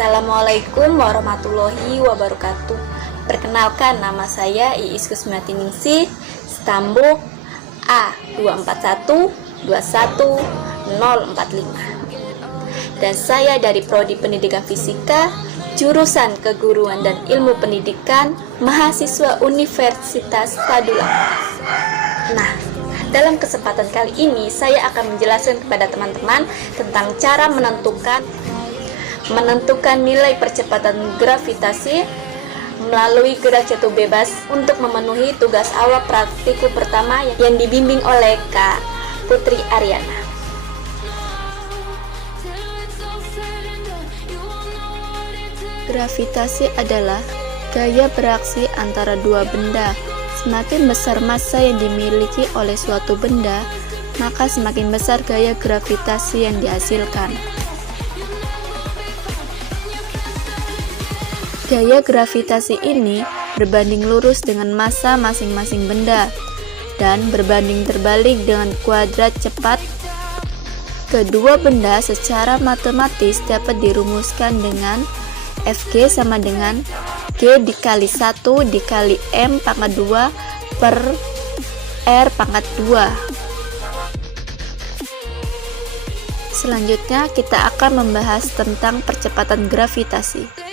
Assalamualaikum warahmatullahi wabarakatuh. Perkenalkan, nama saya Iis Kusmiatiningsih, stambuk A241210045. Dan saya dari Prodi Pendidikan Fisika, jurusan Keguruan dan Ilmu Pendidikan, mahasiswa Universitas Tadulang. Nah, dalam kesempatan kali ini saya akan menjelaskan kepada teman-teman tentang cara menentukan nilai percepatan gravitasi melalui gerak jatuh bebas untuk memenuhi tugas awal praktikum pertama yang dibimbing oleh Kak Putri Aryana. Gravitasi adalah gaya beraksi antara dua benda. Semakin besar massa yang dimiliki oleh suatu benda, maka semakin besar gaya gravitasi yang dihasilkan. Gaya gravitasi ini berbanding lurus dengan massa masing-masing benda dan berbanding terbalik dengan kuadrat cepat kedua benda. Secara matematis dapat dirumuskan dengan Fg sama dengan G dikali 1 dikali M pangkat 2 per R pangkat 2. Selanjutnya kita akan membahas tentang percepatan gravitasi.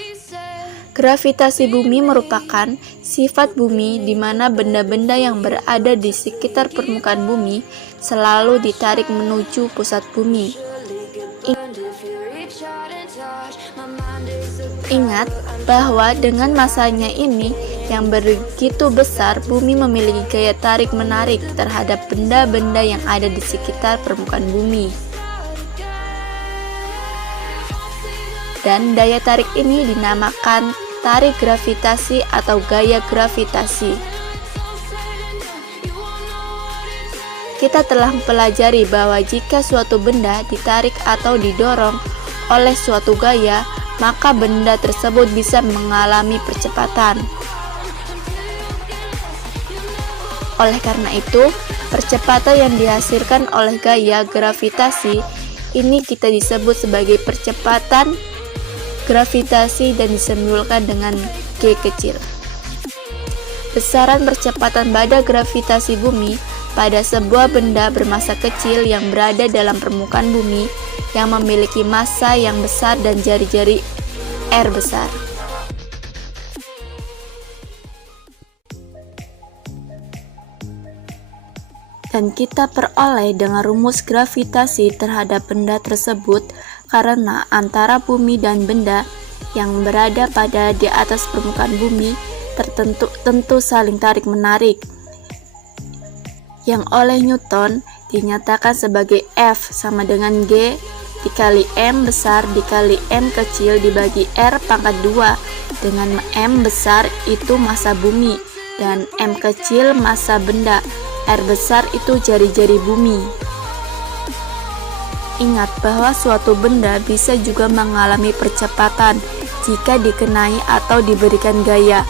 Gravitasi bumi merupakan sifat bumi di mana benda-benda yang berada di sekitar permukaan bumi selalu ditarik menuju pusat bumi. Ingat bahwa dengan masanya ini yang begitu besar, bumi memiliki gaya tarik-menarik terhadap benda-benda yang ada di sekitar permukaan bumi. Dan daya tarik ini dinamakan tarik gravitasi atau gaya gravitasi. Kita telah mempelajari bahwa jika suatu benda ditarik atau didorong oleh suatu gaya, maka benda tersebut bisa mengalami percepatan. Oleh karena itu, percepatan yang dihasilkan oleh gaya gravitasi ini kita disebut sebagai percepatan gravitasi dan disimbolkan dengan G kecil. Besaran percepatan pada gravitasi bumi pada sebuah benda bermassa kecil yang berada dalam permukaan bumi yang memiliki massa yang besar dan jari-jari R besar. Dan kita peroleh dengan rumus gravitasi terhadap benda tersebut karena antara bumi dan benda yang berada pada di atas permukaan bumi tentu saling tarik-menarik, yang oleh Newton dinyatakan sebagai F sama dengan G dikali M besar dikali M kecil dibagi R pangkat 2, dengan M besar itu massa bumi dan M kecil massa benda, R besar itu jari-jari bumi. Ingat bahwa suatu benda bisa juga mengalami percepatan jika dikenai atau diberikan gaya.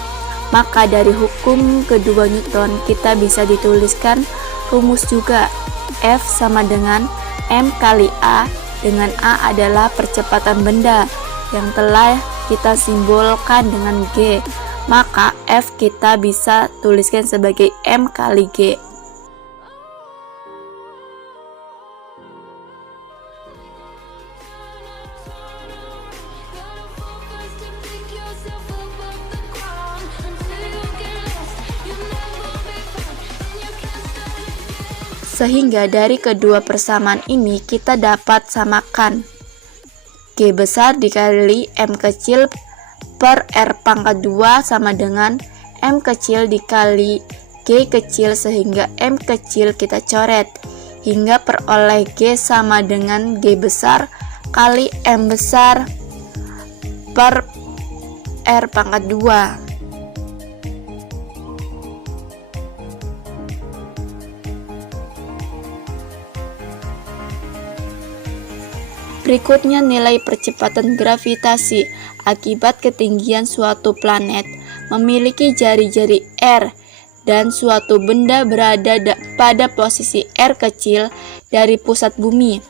Maka dari hukum kedua Newton kita bisa dituliskan rumus juga. F sama dengan M kali A, dengan A adalah percepatan benda yang telah kita simbolkan dengan G. Maka F kita bisa tuliskan sebagai M kali G. Sehingga dari kedua persamaan ini kita dapat samakan G besar dikali M kecil per R pangkat 2 sama dengan M kecil dikali G kecil, sehingga M kecil kita coret hingga peroleh G sama dengan G besar kali M besar per R pangkat 2. Berikutnya nilai percepatan gravitasi akibat ketinggian suatu planet memiliki jari-jari R dan suatu benda berada pada posisi R kecil dari pusat bumi.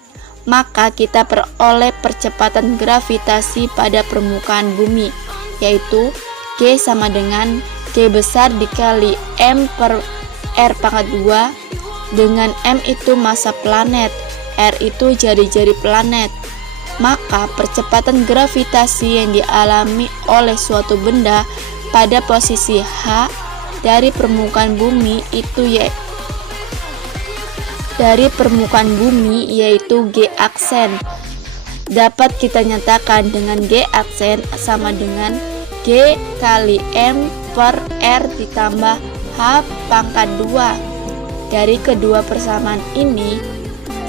maka kita peroleh percepatan gravitasi pada permukaan bumi, yaitu G sama dengan G besar dikali M per R pangkat 2, dengan M itu massa planet, R itu jari-jari planet. Maka percepatan gravitasi yang dialami oleh suatu benda pada posisi H dari permukaan bumi yaitu G aksen. Dapat kita nyatakan dengan G aksen sama dengan G kali M per R ditambah H pangkat 2. Dari kedua persamaan ini,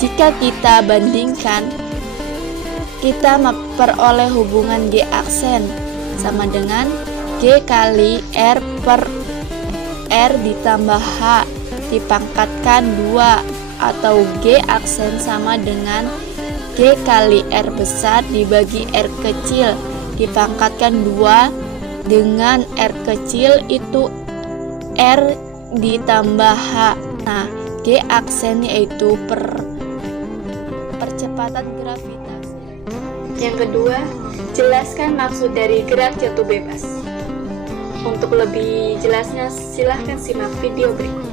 jika kita bandingkan, kita memperoleh hubungan G aksen sama dengan G kali R per R ditambah H dipangkatkan 2, atau G aksen sama dengan G kali R besar dibagi R kecil dipangkatkan 2, dengan R kecil itu R ditambah H. Nah, G aksen yaitu percepatan gravitasi. Yang kedua, jelaskan maksud dari gerak jatuh bebas. Untuk lebih jelasnya, silahkan simak video berikut.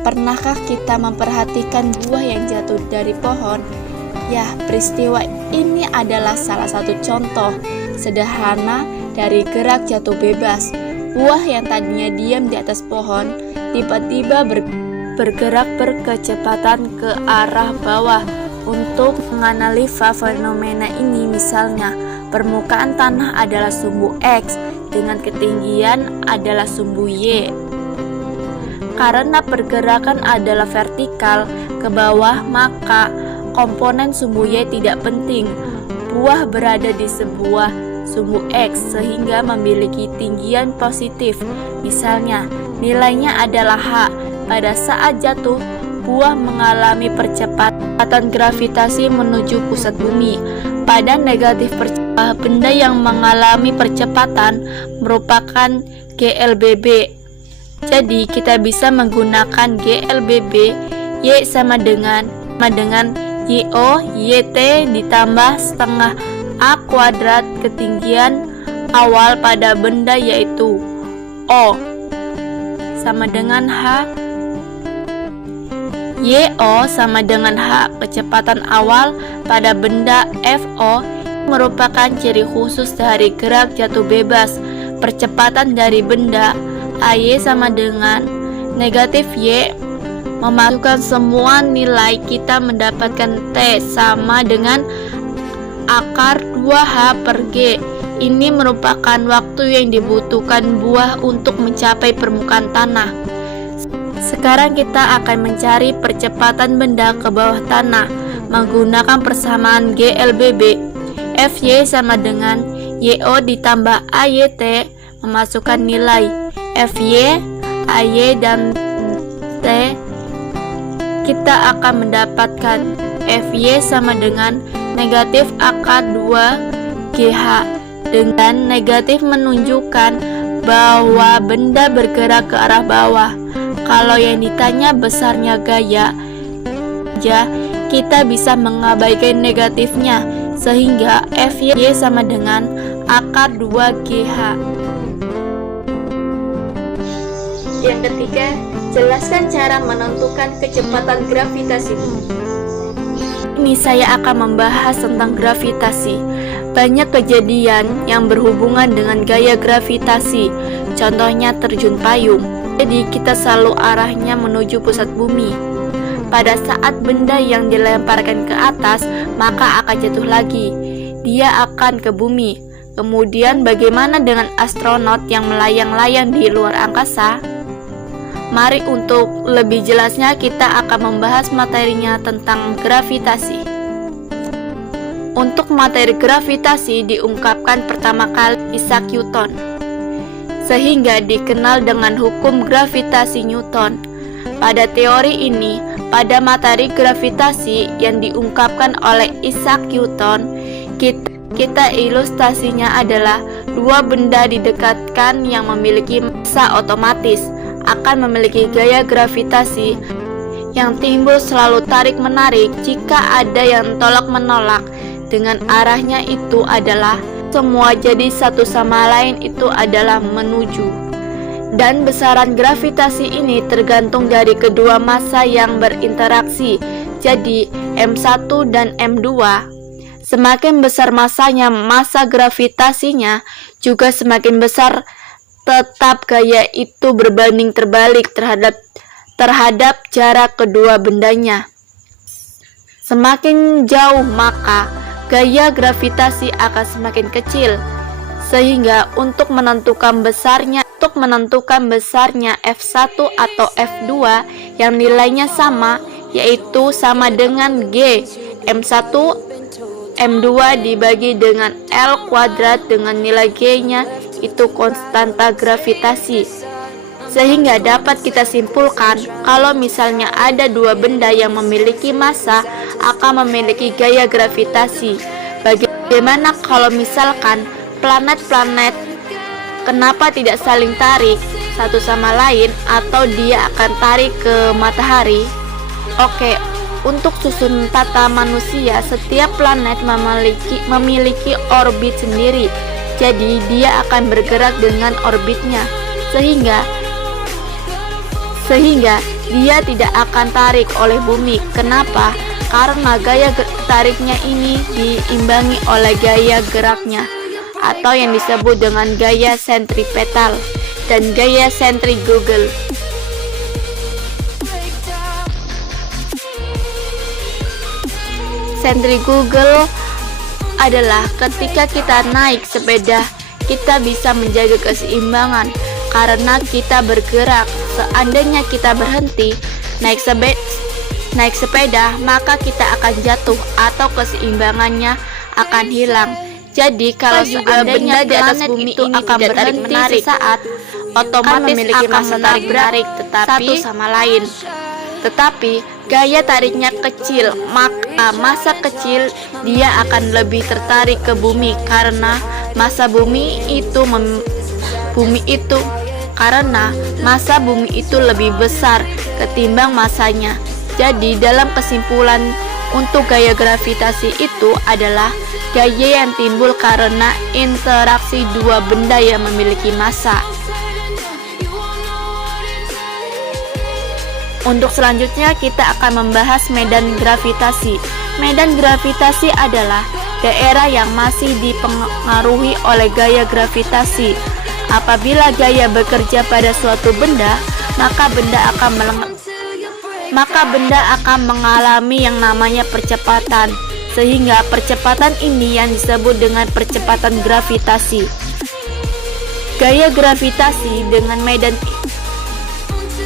Pernahkah kita memperhatikan buah yang jatuh dari pohon? Ya, peristiwa ini adalah salah satu contoh sederhana dari gerak jatuh bebas. Buah yang tadinya diam di atas pohon tiba-tiba bergerak berkecepatan ke arah bawah. Untuk menganalisa fenomena ini, misalnya permukaan tanah adalah sumbu X dengan ketinggian adalah sumbu Y. Karena pergerakan adalah vertikal ke bawah, maka komponen sumbu Y tidak penting. Buah berada di sebuah sumbu X sehingga memiliki tinggian positif. Misalnya, nilainya adalah H. Pada saat jatuh, buah mengalami percepatan gravitasi menuju pusat bumi. Pada negatif benda yang mengalami percepatan merupakan GLBB. Jadi kita bisa menggunakan GLBB Y sama dengan YO YT ditambah setengah A kuadrat ketinggian awal pada benda yaitu O sama dengan H. YO sama dengan H kecepatan awal pada benda FO merupakan ciri khusus dari gerak jatuh bebas. Percepatan dari benda AY sama dengan negatif Y. Memasukkan semua nilai, kita mendapatkan T sama dengan akar 2H per G. Ini merupakan waktu yang dibutuhkan buah untuk mencapai permukaan tanah. Sekarang kita akan mencari percepatan benda ke bawah tanah menggunakan persamaan GLBB. FY sama dengan YO ditambah AYT. Memasukkan nilai FY, AY, dan T, kita akan mendapatkan FY sama dengan negatif akar 2 GH. Dengan negatif menunjukkan bahwa benda bergerak ke arah bawah. Kalau yang ditanya besarnya gaya, kita bisa mengabaikan negatifnya, sehingga FY sama dengan akar 2 GH. Yang ketiga, jelaskan cara menentukan kecepatan gravitasi. Ini saya akan membahas tentang gravitasi. Banyak kejadian yang berhubungan dengan gaya gravitasi, contohnya terjun payung. Jadi kita selalu arahnya menuju pusat bumi. Pada saat benda yang dilemparkan ke atas, maka akan jatuh lagi. Dia akan ke bumi. Kemudian bagaimana dengan astronot yang melayang-layang di luar angkasa? Mari untuk lebih jelasnya kita akan membahas materinya tentang gravitasi. Untuk materi gravitasi diungkapkan pertama kali Isaac Newton, sehingga dikenal dengan hukum gravitasi Newton. Pada teori ini, pada materi gravitasi yang diungkapkan oleh Isaac Newton, kita ilustrasinya adalah dua benda didekatkan yang memiliki massa otomatis akan memiliki gaya gravitasi yang timbul selalu tarik-menarik jika ada yang tolak-menolak dengan arahnya itu adalah semua, jadi satu sama lain itu adalah menuju. Dan besaran gravitasi ini tergantung dari kedua massa yang berinteraksi, jadi M1 dan M2. Semakin besar massanya, massa gravitasinya juga semakin besar, tetap gaya itu berbanding terbalik terhadap jarak kedua bendanya. Semakin jauh maka gaya gravitasi akan semakin kecil, sehingga untuk menentukan besarnya F1 atau F2 yang nilainya sama, yaitu sama dengan G M1 M2 dibagi dengan L kuadrat dengan nilai G-nya itu konstanta gravitasi. Sehingga dapat kita simpulkan kalau misalnya ada dua benda yang memiliki massa akan memiliki gaya gravitasi. Bagaimana kalau misalkan planet-planet, kenapa tidak saling tarik satu sama lain atau dia akan tarik ke matahari? Oke, untuk susun tata manusia, setiap planet memiliki orbit sendiri. Jadi dia akan bergerak dengan orbitnya, sehingga dia tidak akan tarik oleh bumi. Kenapa? Karena gaya tariknya ini diimbangi oleh gaya geraknya, atau yang disebut dengan gaya sentripetal dan gaya sentrifugal. Sentrifugal adalah ketika kita naik sepeda, kita bisa menjaga keseimbangan karena kita bergerak. Seandainya kita berhenti naik sepeda, maka kita akan jatuh atau keseimbangannya akan hilang. Jadi kalau seandainya di atas bumi itu akan berhenti sesaat, otomatis memiliki massa tarik-menarik satu sama lain. Tetapi gaya tariknya kecil, maka massa kecil dia akan lebih tertarik ke bumi karena massa bumi itu lebih besar ketimbang massanya. Jadi dalam kesimpulan, untuk gaya gravitasi itu adalah gaya yang timbul karena interaksi dua benda yang memiliki massa. Untuk selanjutnya kita akan membahas medan gravitasi. Medan gravitasi adalah daerah yang masih dipengaruhi oleh gaya gravitasi. Apabila gaya bekerja pada suatu benda, maka benda akan mengalami yang namanya percepatan, sehingga percepatan ini yang disebut dengan percepatan gravitasi. Gaya gravitasi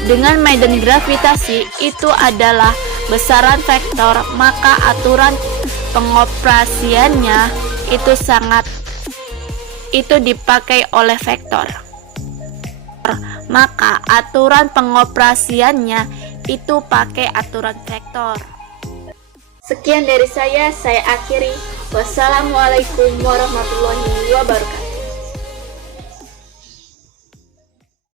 dengan medan gravitasi itu adalah besaran vektor, maka aturan pengoperasiannya itu dipakai oleh vektor. Maka aturan pengoperasiannya itu pakai aturan vektor. Sekian dari saya akhiri. Wassalamualaikum warahmatullahi wabarakatuh.